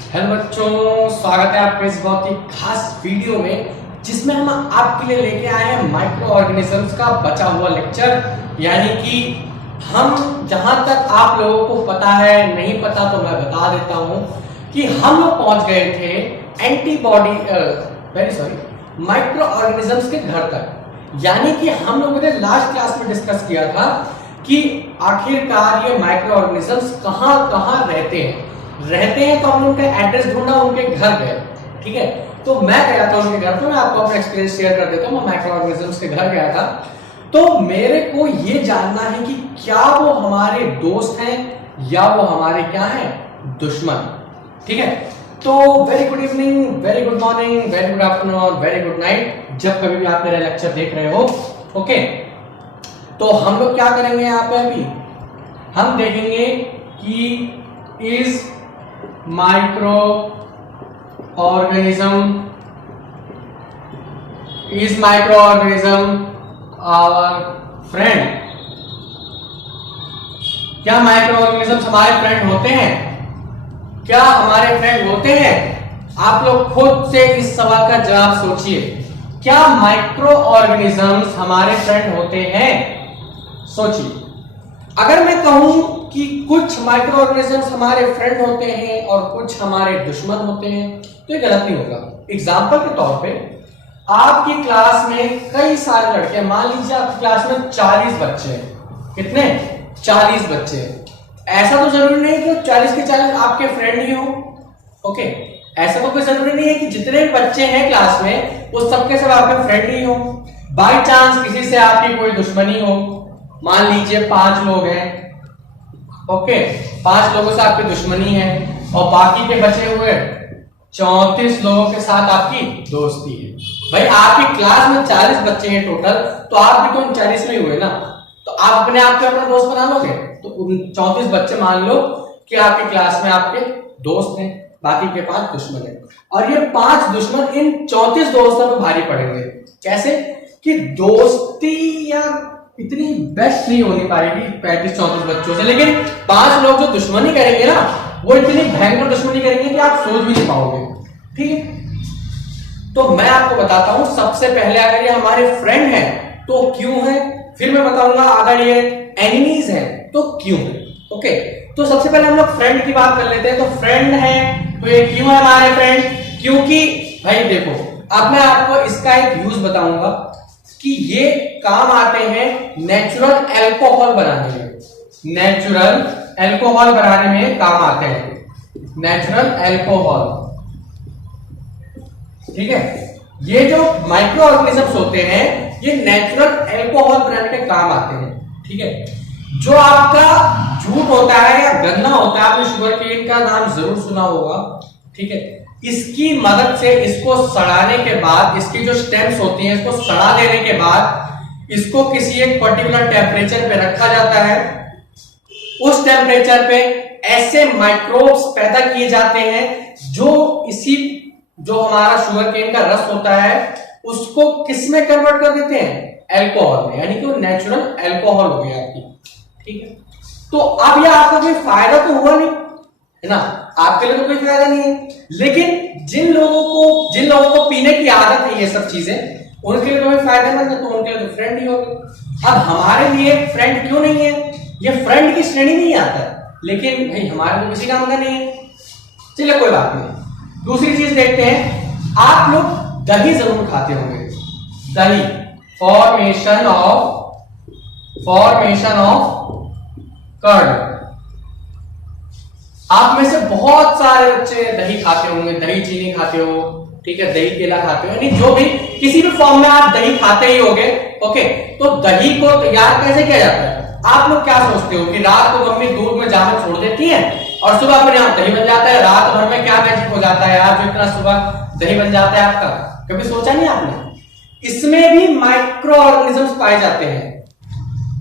Hello बच्चों, स्वागत है आपके इस बहुत ही खास वीडियो में जिसमें हम आपके लिए लेके आए हैं माइक्रो ऑर्गेनिजम्स का बचा हुआ लेक्चर। यानी कि हम जहां तक आप लोगों को पता है, नहीं पता तो मैं बता देता हूं कि हम लोग पहुंच गए थे एंटीबॉडी माइक्रो ऑर्गेनिजम्स के घर तक। यानी कि हम लोगों ने लास्ट क्लास में डिस्कस किया था कि आखिरकार ये माइक्रो ऑर्गेनिजम्स कहां कहां रहते हैं तो हम उनका एड्रेस ढूंढा, उनके घर गए। ठीक है, तो मैं गया था उनके घर। तो मैं आपको अपना एक्सपीरियंस शेयर कर देता हूँ। मैं माइक्रो ऑर्गेनिजम्स के घर गया था, तो मेरे को ये जानना है कि क्या वो हमारे दोस्त हैं या वो हमारे क्या हैं, दुश्मन। ठीक है, तो very good evening, very good morning, very good afternoon, very good night, जब कभी भी आप मेरा लेक्चर देख रहे हो। ओके, तो हम लोग क्या करेंगे यहाँ पे, अभी हम देखेंगे कि is micro organism our friend. क्या माइक्रो ऑर्गेनिजम्स हमारे फ्रेंड होते हैं? क्या हमारे फ्रेंड होते हैं? आप लोग खुद से इस सवाल का जवाब सोचिए। क्या माइक्रो ऑर्गेनिजम्स हमारे फ्रेंड होते हैं? सोचिए। अगर मैं कहूं कि कुछ माइक्रो ऑर्गेनिजम्स हमारे फ्रेंड होते हैं और कुछ हमारे दुश्मन होते हैं, तो ये गलत नहीं होगा। एग्जाम्पल के तौर पे आपकी क्लास में कई सारे लड़के, मान लीजिए आपकी क्लास में 40 बच्चे हैं। कितने? 40 बच्चे हैं। ऐसा तो जरूरी नहीं कि 40 के 40 आपके फ्रेंड ही हो। ओके, ऐसा तो कोई जरूरी नहीं है कि जितने बच्चे हैं क्लास में वो सबके सब आपके फ्रेंड ही हो। बाई चांस किसी से आपकी कोई दुश्मनी हो, मान लीजिए 5 लोग हैं। ओके, 5 लोगों से आपकी दुश्मनी है और बाकी के बचे हुए 34 लोगों के साथ आपकी दोस्ती है। भाई आपकी क्लास में 40 बच्चे हैं टोटल, तो आप भी तो उन 40 में ही हुए ना, तो आप अपने आप को अपना दोस्त बना लोगे। तो उन 34 बच्चे मान लो कि आपकी क्लास में आपके दोस्त हैं, बाकी के 5 दुश्मन हैं, और ये 5 दुश्मन इन 34 दोस्तों पर भारी पड़ेंगे। कैसे कि दोस्ती या इतनी बेस्ट नहीं होनी पाएगी 35-34 बच्चों से, लेकिन 5 लोग जो दुश्मनी करेंगे ना, वो इतनी भयंकर दुश्मनी करेंगे कि आप सोच भी नहीं पाओगे। ठीक है, तो मैं आपको बताता हूं सबसे पहले, अगर ये हमारे फ्रेंड हैं तो क्यों है, फिर मैं बताऊंगा अगर ये एनिमीज हैं तो क्यों है। ओके, तो सबसे पहले हम लोग फ्रेंड की बात कर लेते हैं। तो फ्रेंड है तो ये क्यों है हमारे फ्रेंड? क्योंकि भाई देखो, अब मैं आपको इसका एक यूज बताऊंगा कि ये काम आते हैं नेचुरल अल्कोहल बनाने में। नेचुरल अल्कोहल बनाने में काम आते हैं, नेचुरल अल्कोहल। ठीक है, ये जो माइक्रो ऑर्गेनिजम्स होते हैं ये नेचुरल अल्कोहल बनाने में काम आते हैं। ठीक है, जो आपका झूठ होता है या गन्ना होता है, आपने शुगर केन का नाम जरूर सुना होगा। ठीक है, इसकी मदद से इसको सड़ाने के बाद, इसकी जो स्टेम्स होती हैं इसको सड़ा देने के बाद इसको किसी एक पर्टिकुलर टेम्परेचर पे रखा जाता है। उस टेम्परेचर पे ऐसे माइक्रोब्स पैदा किए जाते हैं जो हमारा शुगर केन का रस होता है उसको किस में कन्वर्ट कर देते हैं? अल्कोहल में, यानी कि वो नेचुरल अल्कोहल हो गया आपकी। ठीक है, तो अब यह आपका कोई फायदा तो हुआ नहीं है ना, आपके लिए तो कोई फायदा नहीं है, लेकिन जिन लोगों को पीने की आदत है ये सब चीजें, उनके लिए तो कोई फायदेमंद है, तो उनके लिए तो फ्रेंड ही होगा। अब हमारे लिए फ्रेंड क्यों नहीं है? ये फ्रेंड की श्रेणी नहीं आता है, लेकिन भाई हमारे तो किसी काम का नहीं है। चलिए कोई बात नहीं। दूसरी चीज देखते हैं, आप लोग दही जरूर खाते होंगे। दही, फॉर्मेशन ऑफ कर्ड। आप में से बहुत सारे बच्चे दही खाते होंगे, दही चीनी खाते हो। ठीक है, दही केला खाते हो, यानी जो भी किसी भी फॉर्म में आप दही खाते ही होगे। ओके, तो दही को तैयार कैसे किया जाता है? आप लोग क्या सोचते हो कि रात को मम्मी दूध में जाकर छोड़ देती है और सुबह अपने आप दही बन जाता है? रात भर में क्या मैजिक हो जाता है यार जो इतना सुबह दही बन जाता है आपका? कभी सोचा नहीं आपने? इसमें भी माइक्रो ऑर्गेनिजम्स पाए जाते हैं।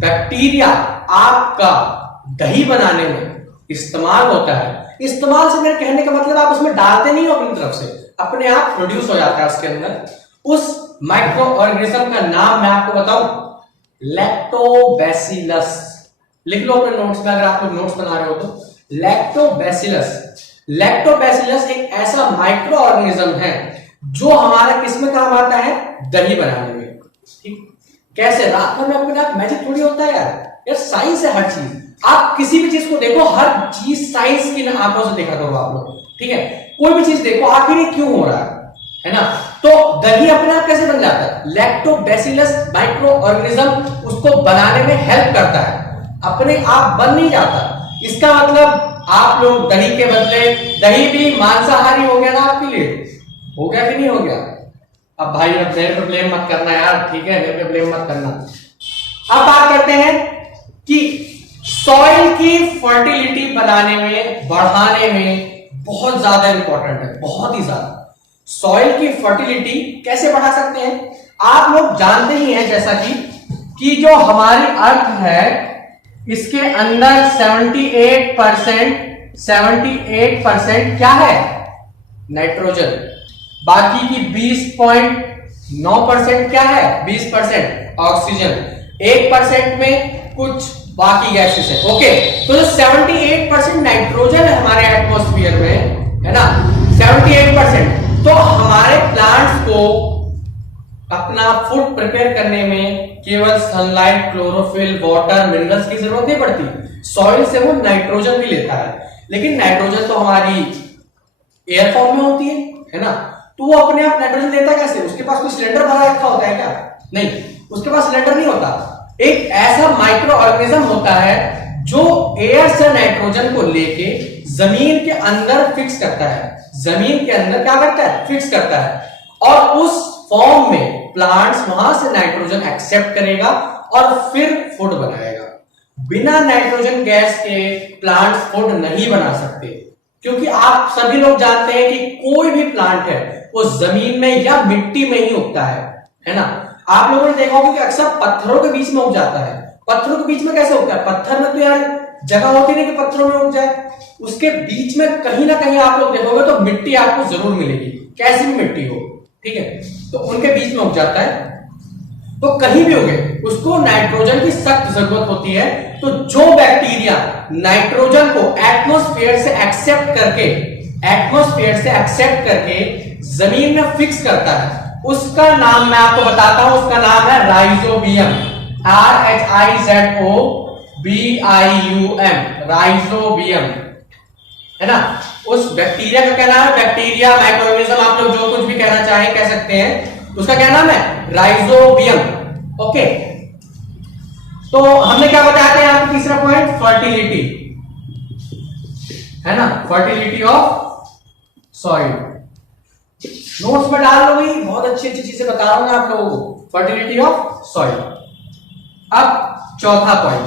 बैक्टीरिया आपका दही बनाने में इस्तेमाल होता है। इस्तेमाल से मेरे कहने का मतलब आप उसमें डालते नहीं हो अपनी तरफ से, अपने आप प्रोड्यूस हो जाता है उसके अंदर। उस माइक्रो ऑर्गेनिज्म का नाम मैं आपको बताऊं, लैक्टोबैसिलस। लिख लो अपने नोट्स में, अगर आप लोग नोट्स बना रहे हो तो। लैक्टोबैसिलस। लैक्टोबैसिलस एक ऐसा माइक्रो ऑर्गेनिज्म है जो हमारा किस में काम आता है, दही बनाने में। ठीक, कैसे? रात भर में आपके साथ मैजिक थोड़ी होता है यार साइंस है हर चीज। आप किसी भी चीज को देखो, हर चीज साइंस की आंखों से देखा करो आप लोग, ठीक है? कोई भी चीज देखो आखिर ये क्यों हो रहा है ना? तो दही अपने आप कैसे बन जाता है? लैक्टोबैसिलस माइक्रो ऑर्गेनिज्म उसको बनाने में हेल्प करता है, अपने आप बन नहीं जाता। इसका मतलब आप लोग दही के बदले, दही भी मांसाहारी हो गया ना आपके लिए, हो गया कि नहीं हो गया? अब भाई अब मेरे पे ब्लेम मत करना यार, ठीक है? मेरे पे ब्लेम मत करना। अब बात करते हैं कि सॉइल की फर्टिलिटी बनाने में, बढ़ाने में बहुत ज्यादा इंपॉर्टेंट है, बहुत ही ज्यादा। सॉइल की फर्टिलिटी कैसे बढ़ा सकते हैं? आप लोग जानते ही हैं जैसा कि जो हमारी अर्थ है इसके अंदर 78% क्या है? नाइट्रोजन। बाकी की 20.9% क्या है? 20% ऑक्सीजन, 1% में कुछ बाकी गैसेस है। ओके, तो जो 78% नाइट्रोजन है हमारे एटमॉस्फेयर में, है ना, 78%, तो हमारे प्लांट्स को अपना फूड प्रिपेयर करने में केवल सनलाइट, क्लोरोफिल, वाटर, मिनरल्स की जरूरत नहीं पड़ती। सॉइल से वो नाइट्रोजन भी लेता है, लेकिन नाइट्रोजन तो हमारी एयर फॉर्म में होती है ना? तो वो अपने आप नाइट्रोजन लेता कैसे? उसके पास कोई सिलेंडर भरा रखा होता है क्या? नहीं, उसके पास सिलेंडर नहीं होता। एक ऐसा माइक्रो ऑर्गेनिज्म होता है जो एयर से नाइट्रोजन को लेके जमीन के अंदर फिक्स करता है। जमीन के अंदर क्या करता है? फिक्स करता है, और उस फॉर्म में प्लांट्स वहां से नाइट्रोजन एक्सेप्ट करेगा और फिर फूड बनाएगा। बिना नाइट्रोजन गैस के प्लांट्स फूड नहीं बना सकते, क्योंकि आप सभी लोग जानते हैं कि कोई भी प्लांट है वो जमीन में या मिट्टी में ही उगता है ना? आप लोगों ने देखा होगा कि अक्सर पत्थरों के बीच में उग जाता है। पत्थरों के बीच में कैसे उगता है? पत्थर में तो यार जगह होती नहीं कि पत्थरों में उग जाए, उसके बीच में कहीं ना कहीं आप लोग देखोगे तो मिट्टी आपको जरूर मिलेगी, कैसी भी मिट्टी हो, ठीक है? तो उनके बीच में उग जाता है। तो कहीं भी उगे उसको नाइट्रोजन की सख्त जरूरत होती है। तो जो बैक्टीरिया नाइट्रोजन को एटमॉस्फेयर से एक्सेप्ट करके जमीन में फिक्स करता है, उसका नाम मैं आपको बताता हूं, उसका नाम है राइजोबियम। RHIZOBIUM, राइजोबियम, है ना? उस बैक्टीरिया का क्या नाम है? बैक्टीरिया, माइक्रोऑर्गेनिज्म, आप लोग जो कुछ भी कहना चाहें कह सकते हैं, उसका क्या नाम है? राइजोबियम। ओके, तो हमने क्या बताया था यहां पे? तीसरा पॉइंट फर्टिलिटी, है ना? Fertility of soil. नोट्स में डाल लो भाई, बहुत अच्छी अच्छी चीजें बता रहा हूं मैं आप लोगों को, फर्टिलिटी ऑफ सॉइल। अब चौथा पॉइंट,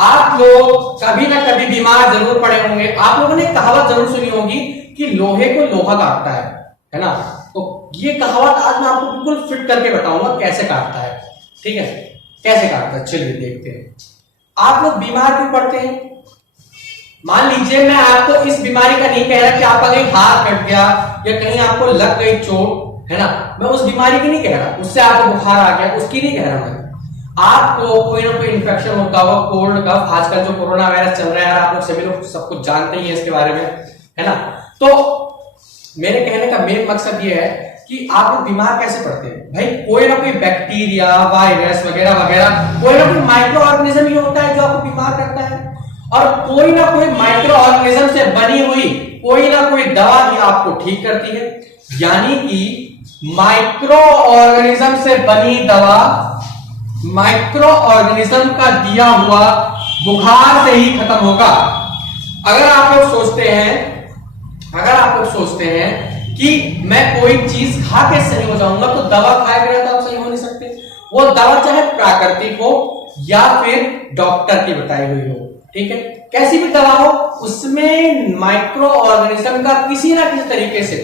आप लोग कभी ना कभी बीमार जरूर पड़े होंगे। आप लोगों ने कहावत जरूर सुनी होगी कि लोहे को लोहा काटता है ना? तो ये कहावत आज मैं आपको बिल्कुल फिट करके बताऊंगा कैसे काटता है, ठीक है? कैसे काटता है, चलिए देखते हैं। आप लोग बीमार क्यों पड़ते हैं? मान लीजिए मैं आपको इस बीमारी का नहीं कह रहा कि आपका कहीं हाथ कट गया या कहीं आपको लग गई चोट, है ना? मैं उस बीमारी की नहीं कह रहा, उससे आपको बुखार आ गया, उसकी नहीं कह रहा मैं। आपको कोई ना कोई इंफेक्शन होता होगा, कोल्ड कफ, आजकल जो कोरोना वायरस चल रहा है, आप लोग सभी लोग सब कुछ जानते ही हैं इसके बारे में, है ना? तो मेरे कहने का मेन मकसद ये है कि आप लोग बीमार कैसे पड़ते हैं? भाई कोई ना कोई बैक्टीरिया, वायरस वगैरह वगैरह, कोई ना कोई माइक्रो ऑर्गेनिज्म ही होता है जो आपको बीमार करता है, और कोई ना कोई माइक्रो ऑर्गेनिज्म से बनी हुई कोई ना कोई दवा ही आपको ठीक करती है। यानी कि माइक्रो ऑर्गेनिज्म से बनी दवा, माइक्रो ऑर्गेनिज्म का दिया हुआ बुखार से ही खत्म होगा। अगर आप लोग सोचते हैं कि मैं कोई चीज खा के सही हो जाऊंगा, तो दवा खाए बिना तो आप सही हो नहीं सकते। वो दवा चाहे प्राकृतिक हो या फिर डॉक्टर की बताई हुई हो, ठीक है? कैसी भी दवा हो, उसमें माइक्रो ऑर्गेनिज्म का किसी ना किसी तरीके से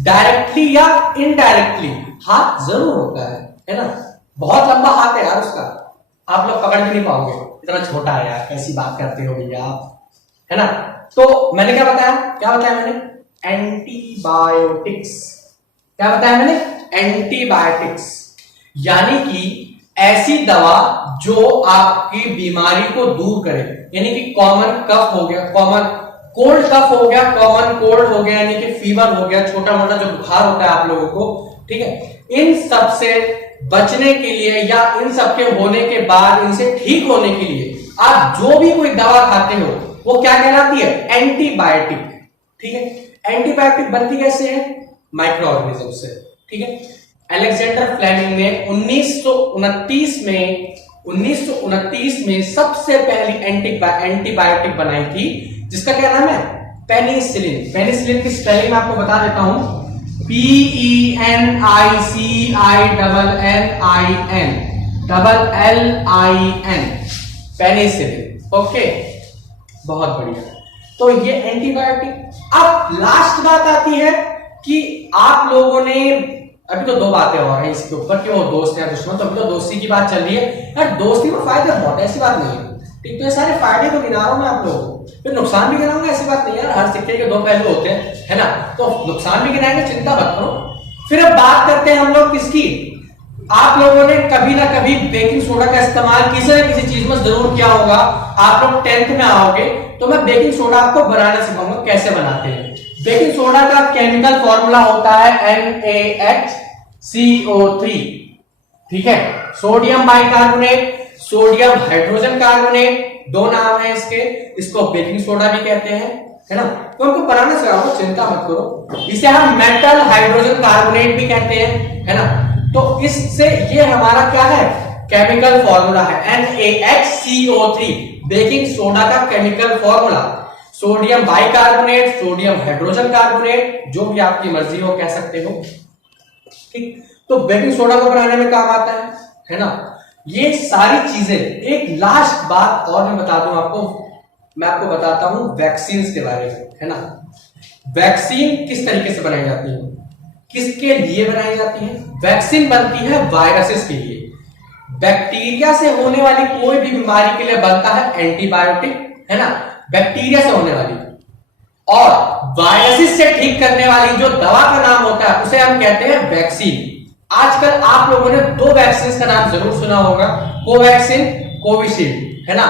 डायरेक्टली या इनडायरेक्टली हाथ जरूर होता है ना? बहुत लंबा हाथ है यार उसका, आप लोग पकड़ भी नहीं पाओगे, इतना छोटा है यार, कैसी बात करते हो भैया आप, है ना? तो मैंने क्या बताया मैंने? एंटीबायोटिक्स। क्या बताया मैंने? एंटीबायोटिक्स, यानी कि ऐसी दवा जो आपकी बीमारी को दूर करे। यानी कि कॉमन कफ हो गया, कॉमन कोल्ड कफ हो गया, कॉमन कोल्ड हो गया, यानी कि फीवर हो गया, छोटा मोटा जो बुखार होता है आप लोगों को, ठीक है, इन सब से बचने के लिए या इन सब के होने के बाद इनसे ठीक होने के लिए आप जो भी कोई दवा खाते हो वो क्या कहलाती है? एंटीबायोटिक। ठीक है, एंटीबायोटिक बनती कैसे है? माइक्रो ऑर्गेनिज्म से। ठीक है, अलेक्जेंडर फ्लेमिंग ने 1929 में सबसे पहली एंटीबायोटिक बनाई थी, जिसका क्या नाम है? पेनिसिलिन। पेनिसिलिन की स्पेलिंग मैं आपको बता देता हूं, PENICINNIN, पेनिसिलिन। ओके, बहुत बढ़िया। तो ये एंटीबायोटिक। अब लास्ट बात आती है कि आप लोगों ने, अभी तो दो बातें और हैं इसके ऊपर कि वो दोस्त है दुश्मन, तो अभी तो दोस्ती की बात चल रही है यार। दोस्ती में फायदे बहुत, ऐसी बात नहीं है, ठीक। तो ये सारे फायदे तो गिना रहा हूं मैं आप लोगों को, फिर नुकसान भी गिनाऊंगा, ऐसी बात नहीं है यार, हर सिक्के के दो पहलू होते हैं, है ना। तो नुकसान भी गिनाएंगे, चिंता मत करो। फिर अब बात करते हैं हम लोग किसकी। आप लोगों ने कभी ना कभी बेकिंग सोडा का इस्तेमाल किसी न किसी चीज में जरूर किया होगा। आप लोग 10th में आओगे तो मैं बेकिंग सोडा आपको बनाना सिखाऊंगा, कैसे बनाते हैं। बेकिंग सोडा का केमिकल फॉर्मूला होता है NaHCO3, ठीक है, sodium bicarbonate, sodium hydrogen carbonate, दो नाम है इसके। इसको बेकिंग सोडा भी कहते हैं, है ना। तो हमको बनाना सिखाऊंगा, चिंता मत करो। इसे हम मेटल हाइड्रोजन कार्बोनेट भी कहते हैं, है ना। तो इससे ये हमारा क्या है? केमिकल फॉर्मूला है NaHCO3, बेकिंग सोडा का chemical formula. Sodium bicarbonate, sodium hydrogen carbonate, जो भी आपकी मर्जी हो कह सकते हो, ठीक। तो बेकिंग सोडा को बनाने में काम आता है ना। ये सारी चीजें। एक लास्ट बात और मैं बता दूं आपको, मैं आपको बताता हूं वैक्सीन के बारे में, है ना। वैक्सीन किस तरीके से बनाई जाती है, किसके लिए बनाई जाती है? वैक्सीन बनती है वायरसेस के लिए। बैक्टीरिया से होने वाली कोई भी बीमारी के लिए बनता है एंटीबायोटिक, है ना, बैक्टीरिया से होने वाली। और वायरसेस से ठीक करने वाली जो दवा का नाम होता है उसे हम कहते हैं वैक्सीन। आजकल आप लोगों ने दो वैक्सीन का नाम जरूर सुना होगा, कोवैक्सीन, कोविशील्ड, है ना।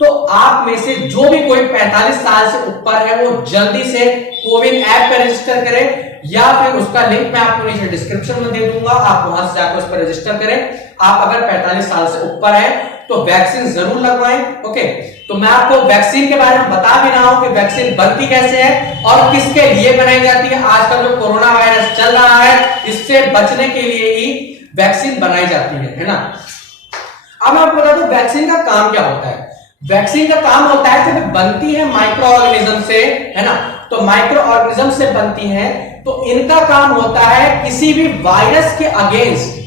तो आप में से जो भी कोई 45 साल से ऊपर है वो जल्दी से कोविन ऐप पर रजिस्टर करें, या फिर उसका लिंक मैं आपको नीचे डिस्क्रिप्शन में दे दूंगा, आप वहां से जाकर उस पर रजिस्टर करें। आप अगर 45 साल से ऊपर है तो वैक्सीन जरूर लगवाएं। ओके, तो मैं आपको वैक्सीन के बारे में बता भी रहा हूं कि वैक्सीन बनती कैसे है और किसके लिए बनाई जाती है। आजकल जो कोरोना वायरस चल रहा है, इससे बचने के लिए ही वैक्सीन बनाई जाती है ना। अब मैं आपको बता दूं वैक्सीन का काम क्या होता है। वैक्सीन का काम होता है जब बनती है माइक्रो ऑर्गेनिज्म से, है ना। तो माइक्रो ऑर्गेनिज्म से बनती है तो इनका काम होता है किसी भी वायरस के अगेंस्ट,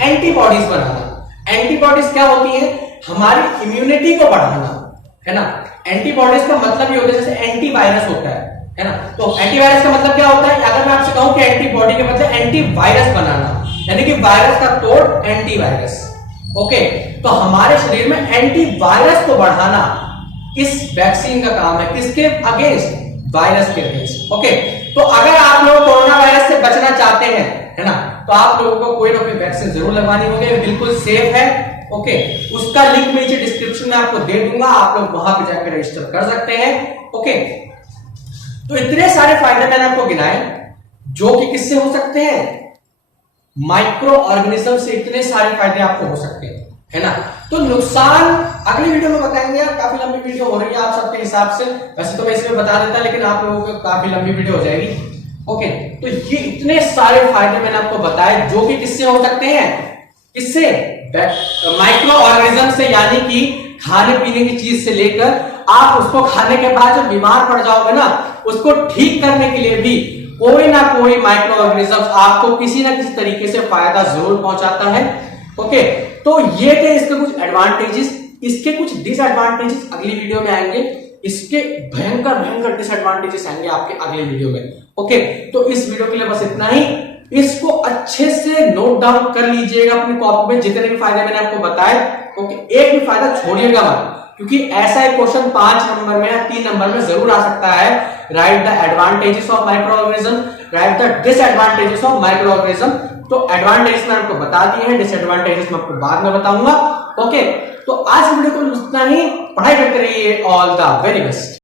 एंटीबॉडीज बनाना। एंटीबॉडीज क्या होती है? हमारी इम्यूनिटी को बढ़ाना, है ना। एंटीबॉडीज का मतलब ये होता है जैसे एंटीवायरस होता है ना। तो एंटीवायरस का मतलब क्या होता है? अगर मैं आपसे कहूं कि एंटीबॉडी के मतलब एंटीवायरस बनाना, यानी कि वायरस का तोड़ एंटीवायरस। ओके, तो हमारे शरीर में एंटीवायरस को बढ़ाना इस वैक्सीन का काम है। किसके अगेंस्ट? वायरस के अगेंस्ट। ओके, तो अगर आप लोग कोरोना वायरस से बचना चाहते हैं, है ना, तो आप लोगों को कोई ना कोई वैक्सीन जरूर लगवानी होगी, बिल्कुल सेफ है। ओके, उसका लिंक मैं नीचे डिस्क्रिप्शन में आपको दे दूंगा, आप लोग वहां पे जाकर रजिस्टर कर सकते हैं। ओके, तो इतने सारे फायदे मैंने आपको गिनाए जो कि किससे हो सकते हैं? माइक्रो ऑर्गेनिज्म से इतने सारे फायदे आपको हो सकते हैं, है ना। तो नुकसान अगली वीडियो में बताएंगे यार, काफी लंबी वीडियो हो रही है आप सबके हिसाब से। वैसे तो मैं इसमें बता देता, लेकिन आप लोगों को काफी लंबी वीडियो हो जाएगी। ओके, तो ये इतने सारे फायदे मैंने आपको बताए जो कि किससे हो सकते हैं? किससे? माइक्रो ऑर्गेनिज्म से, यानी कि खाने पीने की चीज से लेकर आप उसको खाने के बाद जब बीमार पड़ जाओगे ना, उसको ठीक करने के लिए भी कोई ना कोई माइक्रो ऑर्गेनिज्म आपको किसी ना किसी तरीके से फायदा जरूर पहुंचाता है। ओके, तो ये थे इसके कुछ एडवांटेजेस। इसके कुछ डिसएडवांटेजेस अगली वीडियो में आएंगे। इसके भयंकर भयंकर डिसएडवांटेजेस आएंगे आपके अगले वीडियो में। ओके, तो इस वीडियो के लिए बस इतना ही। इसको अच्छे से नोट डाउन कर लीजिएगा अपनी कॉपी में, जितने भी फायदे मैंने आपको बताए। ओके, एक भी फायदा छोड़िएगा मत, क्योंकि ऐसा एक क्वेश्चन 5 नंबर में या 3 नंबर में जरूर आ सकता है। Right the advantages of micro organism, right the disadvantages of micro organism. तो एडवांटेजेस मैं आपको बता दिए हैं, डिसएडवांटेजेस मैं आपको बाद में बताऊंगा। ओके, तो आज वीडियो को इतना ही, पढ़ाई करते रहिए। All the very best.